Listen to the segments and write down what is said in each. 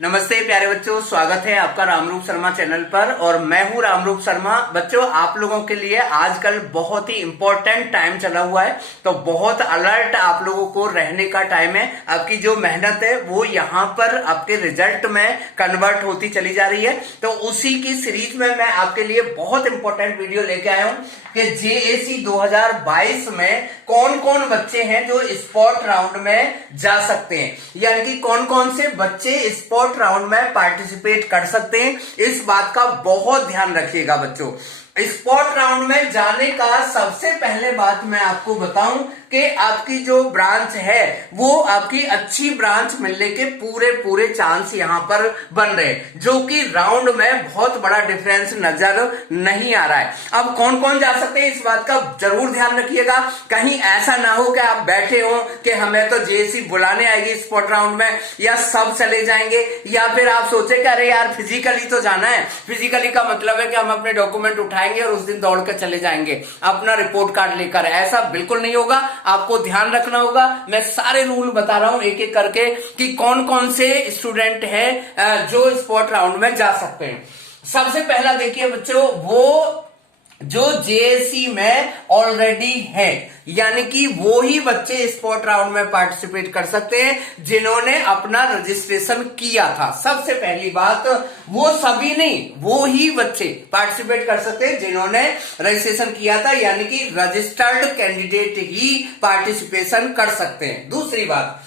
नमस्ते प्यारे बच्चों, स्वागत है आपका रामरूप शर्मा चैनल पर। और मैं हूं रामरूप शर्मा। बच्चों, आप लोगों के लिए आजकल बहुत ही इंपॉर्टेंट टाइम चला हुआ है, तो बहुत अलर्ट आप लोगों को रहने का टाइम है। आपकी जो मेहनत है वो यहाँ पर आपके रिजल्ट में कन्वर्ट होती चली जा रही है। तो उसी की सीरीज में मैं आपके लिए बहुत इंपॉर्टेंट वीडियो लेके आया हूं कि जेएसी 2022 में कौन कौन बच्चे हैं जो स्पोर्ट राउंड में जा सकते हैं, यानी कि कौन कौन से बच्चे स्पोर्ट राउंड में पार्टिसिपेट कर सकते हैं। इस बात का बहुत ध्यान रखिएगा बच्चों। स्पोर्ट राउंड में जाने का सबसे पहले बात मैं आपको बताऊं कि आपकी जो ब्रांच है वो आपकी अच्छी ब्रांच मिलने के पूरे चांस यहां पर बन रहे हैं, जो कि राउंड में बहुत बड़ा डिफरेंस नजर नहीं आ रहा है। अब कौन कौन जा सकते हैं इस बात का जरूर ध्यान रखिएगा। कहीं ऐसा ना हो कि आप बैठे हो कि हमें तो जेएसी बुलाने आएगी स्पोर्ट राउंड में, या सब चले जाएंगे, या फिर आप सोचे कि अरे यार फिजिकली तो जाना है। फिजिकली का मतलब है कि हम अपने डॉक्यूमेंट उठाएंगे और उस दिन दौड़ कर चले जाएंगे अपना रिपोर्ट कार्ड लेकर। ऐसा बिल्कुल नहीं होगा, आपको ध्यान रखना होगा। मैं सारे रूल बता रहा हूं एक एक करके कि कौन कौन से स्टूडेंट हैं जो स्पोर्ट राउंड में जा सकते हैं। सबसे पहला देखिए बच्चों, वो जो जेएसी में ऑलरेडी है, यानी कि वो ही बच्चे स्पोर्ट राउंड में पार्टिसिपेट कर सकते हैं जिन्होंने अपना रजिस्ट्रेशन किया था। सबसे पहली बात, वो सभी नहीं, वो ही बच्चे पार्टिसिपेट कर सकते हैं जिन्होंने रजिस्ट्रेशन किया था, यानी कि रजिस्टर्ड कैंडिडेट ही पार्टिसिपेशन कर सकते हैं। दूसरी बात,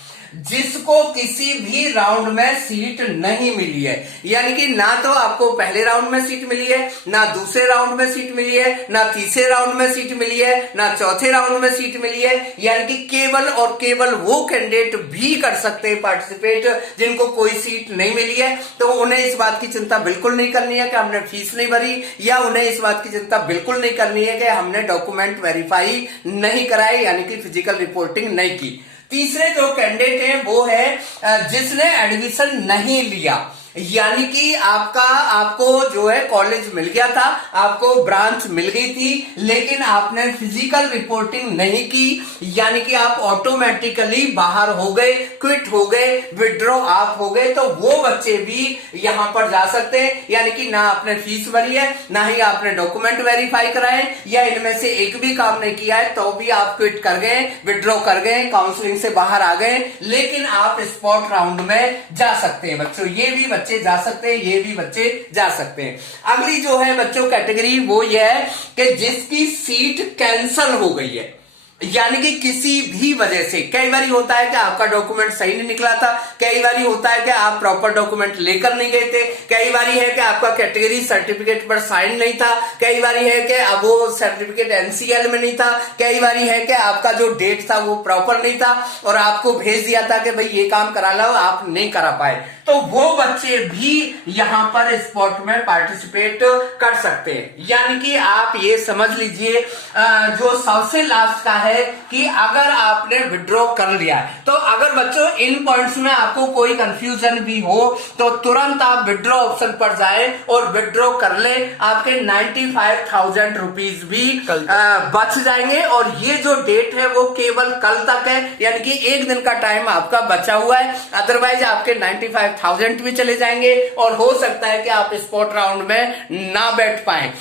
जिसको किसी भी राउंड में सीट नहीं मिली है, यानी कि ना तो आपको पहले राउंड में सीट मिली है, ना दूसरे राउंड में सीट मिली है, ना तीसरे राउंड में सीट मिली है, ना चौथे राउंड में सीट मिली है, यानी कि केवल और केवल वो कैंडिडेट भी कर सकते हैं पार्टिसिपेट जिनको कोई सीट नहीं मिली है। तो उन्हें इस बात की चिंता बिल्कुल नहीं करनी है कि हमने फीस नहीं भरी, या उन्हें इस बात की चिंता बिल्कुल नहीं करनी है कि हमने डॉक्यूमेंट वेरीफाई नहीं कराए, यानी कि फिजिकल रिपोर्टिंग नहीं की। तीसरे जो कैंडिडेट हैं वो है जिसने एडमिशन नहीं लिया, यानी कि आपको जो है कॉलेज मिल गया था, आपको ब्रांच मिल गई थी, लेकिन आपने फिजिकल रिपोर्टिंग नहीं की, यानी कि आप ऑटोमेटिकली बाहर हो गए, क्विट हो गए, विड्रॉ आप हो गए। तो वो बच्चे भी यहां पर जा सकते हैं, यानी कि ना आपने फीस भरी है, ना ही आपने डॉक्यूमेंट वेरीफाई कराए, या इनमें से एक भी काम नहीं किया है, तो भी आप क्विट कर गए, विड्रॉ कर गए, काउंसलिंग से बाहर आ गए, लेकिन आप स्पोर्ट राउंड में जा सकते हैं बच्चों। ये भी बच्चे जा सकते हैं, ये भी बच्चे जा सकते हैं। अगली जो है बच्चों कैटेगरी, वो ये है कि जिसकी सीट कैंसल हो गई है, यानी कि किसी भी वजह से। कई बार होता है कि आपका डॉक्यूमेंट सही नहीं निकला था, कई बार होता है कि आप प्रॉपर डॉक्यूमेंट लेकर नहीं गए थे, कई बार है कि आपका कैटेगरी सर्टिफिकेट पर साइन नहीं था, कई बार है कि अब वो सर्टिफिकेट एनसीएल में नहीं था, कई बार है कि आपका जो डेट था वो प्रॉपर नहीं था और आपको भेज दिया था कि भाई ये काम करा लो, आप नहीं करा पाए। तो वो बच्चे भी यहां पर स्पोर्ट में पार्टिसिपेट कर सकते हैं। यानी कि आप ये समझ लीजिए, जो सबसे लास्ट का है कि अगर आपने विड्रॉ कर लिया है, तो अगर बच्चों इन पॉइंट्स में आपको कोई कंफ्यूजन भी हो तो तुरंत आप विड्रॉ ऑप्शन पर जाएं और विड्रॉ कर ले। आपके 95,000 रुपीज भी बच जाएंगे। और ये जो डेट है वो केवल कल तक है, यानी कि एक दिन का टाइम आपका बचा हुआ है। अदरवाइज आपके 95,000 भी चले जाएंगे और हो सकता है कि आप स्पोर्ट राउंड में ना बैठ पाए।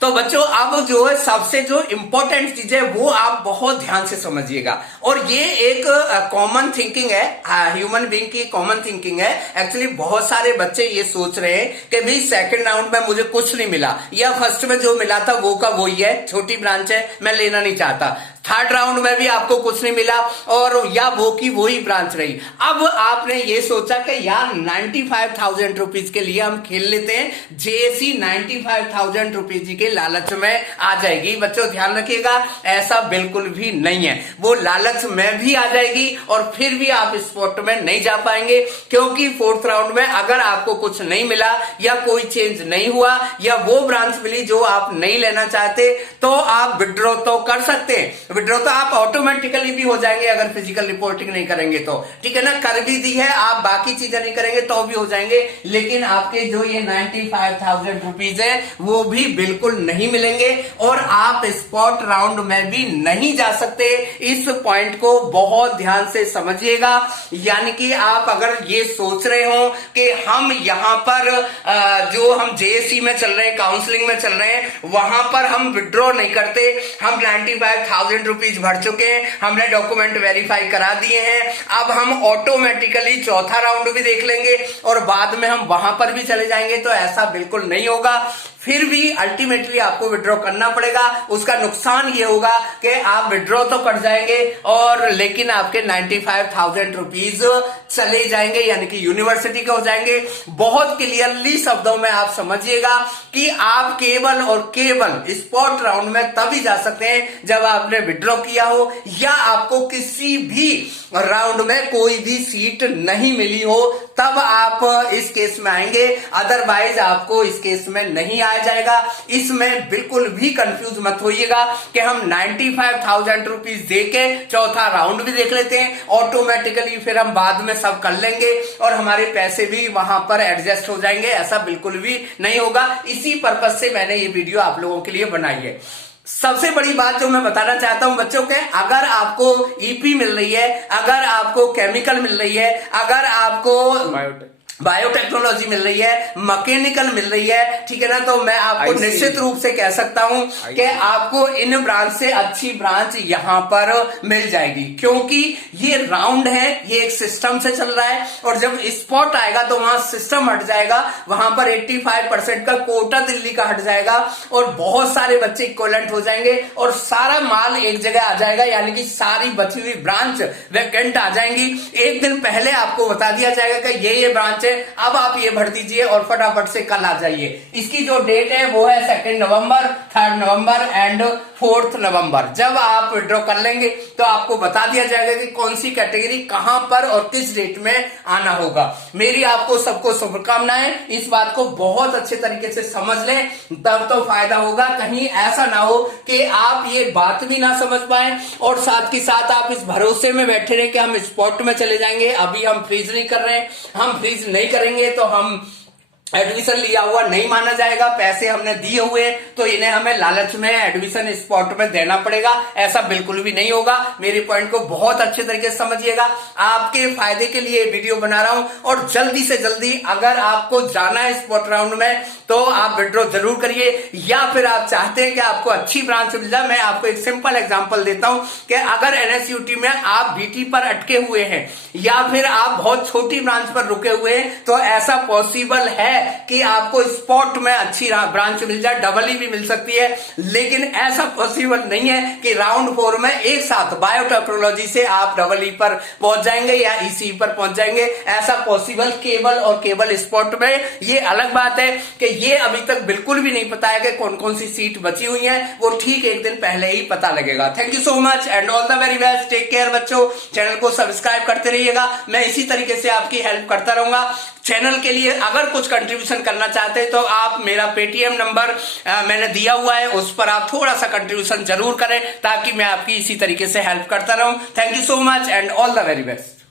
तो बच्चों, अब जो है सबसे जो इंपॉर्टेंट चीज है वो आप बहुत ध्यान से समझिएगा। और ये एक कॉमन थिंकिंग है, ह्यूमन बीइंग की कॉमन थिंकिंग है। एक्चुअली बहुत सारे बच्चे ये सोच रहे हैं कि भाई सेकंड राउंड में मुझे कुछ नहीं मिला, या फर्स्ट में जो मिला था वो का वही है, छोटी ब्रांच है, मैं लेना नहीं चाहता। थर्ड राउंड में भी आपको कुछ नहीं मिला और या वो की वही ब्रांच रही। अब आपने ये सोचा कि यार 95,000 रुपीज के लिए हम खेल लेते हैं, जेएसी 95,000 रुपीज के लालच में आ जाएगी। बच्चों ध्यान रखिएगा, ऐसा बिल्कुल भी नहीं है। वो लालच में भी आ जाएगी और फिर भी आप स्पोर्ट में नहीं जा पाएंगे, क्योंकि फोर्थ राउंड में अगर आपको कुछ नहीं मिला या कोई चेंज नहीं हुआ या वो ब्रांच मिली जो आप नहीं लेना चाहते, तो आप विड्रॉ तो कर सकते हैं। विड्रॉ तो आप ऑटोमेटिकली भी हो जाएंगे अगर फिजिकल रिपोर्टिंग नहीं करेंगे तो, ठीक है ना। कर भी दी है, आप बाकी चीजें नहीं करेंगे तो भी हो जाएंगे, लेकिन आपके जो ये 95,000 रुपीज है वो भी बिल्कुल नहीं मिलेंगे और आप स्पॉट राउंड में भी नहीं जा सकते। इस पॉइंट को बहुत ध्यान से समझिएगा। यानी कि आप अगर ये सोच रहे हो कि हम यहां पर जो हम जेएससी में चल रहे हैं, काउंसलिंग में चल रहे हैं, वहां पर हम विड्रॉ नहीं करते, हम 95,000 रुपीज भर चुके हैं, हमने डॉक्यूमेंट वेरीफाई करा दिए हैं, अब हम ऑटोमेटिकली चौथा राउंड भी देख लेंगे और बाद में हम वहां पर भी चले जाएंगे, तो ऐसा बिल्कुल नहीं होगा। फिर भी अल्टीमेटली आपको विड्रॉ करना पड़ेगा। उसका नुकसान ये होगा कि आप विड्रॉ तो कर जाएंगे और लेकिन आपके 95,000 रुपीज चले जाएंगे, यानी कि यूनिवर्सिटी के हो जाएंगे। बहुत क्लियरली शब्दों में आप समझिएगा कि आप केवल और केवल स्पॉट राउंड में तभी जा सकते हैं जब आपने विड्रॉ किया हो या आपको किसी भी राउंड में कोई भी सीट नहीं मिली हो, तब आप इस केस में आएंगे, अदरवाइज आपको इस केस में नहीं आया जाएगा। इसमें बिल्कुल भी कंफ्यूज मत होइएगा कि हम 95,000 रुपीज देके चौथा राउंड भी देख लेते हैं, ऑटोमेटिकली फिर हम बाद में सब कर लेंगे और हमारे पैसे भी वहां पर एडजस्ट हो जाएंगे, ऐसा बिल्कुल भी नहीं होगा। इसी पर्पज से मैंने ये वीडियो आप लोगों के लिए बनाई है। सबसे बड़ी बात जो मैं बताना चाहता हूं बच्चों के, अगर आपको ईपी मिल रही है, अगर आपको केमिकल मिल रही है, अगर आपको बायोटेक्नोलॉजी मिल रही है, मैकेनिकल मिल रही है, ठीक है ना, तो मैं आपको निश्चित रूप से कह सकता हूं कि आपको इन ब्रांच से अच्छी ब्रांच यहां पर मिल जाएगी, क्योंकि ये राउंड है, ये एक सिस्टम से चल रहा है और जब स्पॉट आएगा तो वहां सिस्टम हट जाएगा, वहां पर 85% का कोटा दिल्ली का हट जाएगा और बहुत सारे बच्चे इक्विवेलेंट हो जाएंगे और सारा माल एक जगह आ जाएगा, यानी कि सारी बची हुई ब्रांच वैकेंट आ जाएंगी। एक दिन पहले आपको बता दिया जाएगा कि ये ब्रांच है, अब आप ये भर दीजिए और फटाफट से कल आ जाइए। इसकी जो डेट है वो है 2 नवंबर, 3 नवंबर एंड 4 नवंबर। जब आप विड्रॉ कर लेंगे तो आपको बता दिया जाएगा कि कौन सी कैटेगरी कहां पर और किस डेट में आना होगा। मेरी आपको सबको शुभकामनाएं। इस बात को बहुत अच्छे तरीके से समझ लें, तब तो फायदा होगा। कहीं ऐसा ना हो कि आप ये बात भी ना समझ पाए और साथ ही साथ आप इस भरोसे में बैठे रहे कि हम स्पॉट में चले जाएंगे, अभी हम फ्रीज नहीं कर रहे हैं, हम फ्रीज नहीं करेंगे तो हम एडमिशन लिया हुआ नहीं माना जाएगा, पैसे हमने दिए हुए तो इन्हें हमें लालच में एडमिशन स्पॉट में देना पड़ेगा, ऐसा बिल्कुल भी नहीं होगा। मेरे पॉइंट को बहुत अच्छे तरीके से समझिएगा, आपके फायदे के लिए वीडियो बना रहा हूं और जल्दी से जल्दी अगर आपको जाना है स्पॉट राउंड में तो आप विड्रॉ जरूर करिए, या फिर आप चाहते हैं कि आपको अच्छी ब्रांच मिल जाए। मैं आपको एक सिंपल एग्जांपल देता हूं कि अगर एनएसयूटी में आप बीटी पर अटके हुए हैं या फिर आप बहुत छोटी ब्रांच पर रुके हुए हैं तो ऐसा पॉसिबल है कि आपको स्पॉट में अच्छी ब्रांच मिल जाए, डबल ही भी मिल सकती है, लेकिन ऐसा पॉसिबल नहीं है कि राउंड 4 में एक साथ बायोटेक्नोलॉजी से आप डबल ई पर पहुंच जाएंगे या ईसी पर पहुंच जाएंगे। ऐसा पॉसिबल केवल और केवल स्पॉट में। ये अलग बात है कि ये अभी तक बिल्कुल भी नहीं पता है कि कौन कौन सी सीट बची हुई है, वो ठीक एक दिन पहले ही पता लगेगा। Thank you so much and all the very best. Take care बच्चों। चैनल को सब्सक्राइब करते रहिएगा, मैं इसी तरीके से आपकी हेल्प करता रहूंगा। चैनल के लिए अगर कुछ कंट्रीब्यूशन करना चाहते हैं तो आप मेरा पेटीएम नंबर मैंने दिया हुआ है, उस पर आप थोड़ा सा कंट्रीब्यूशन जरूर करें ताकि मैं आपकी इसी तरीके से हेल्प करता रहूं। Thank you so much and all the very best.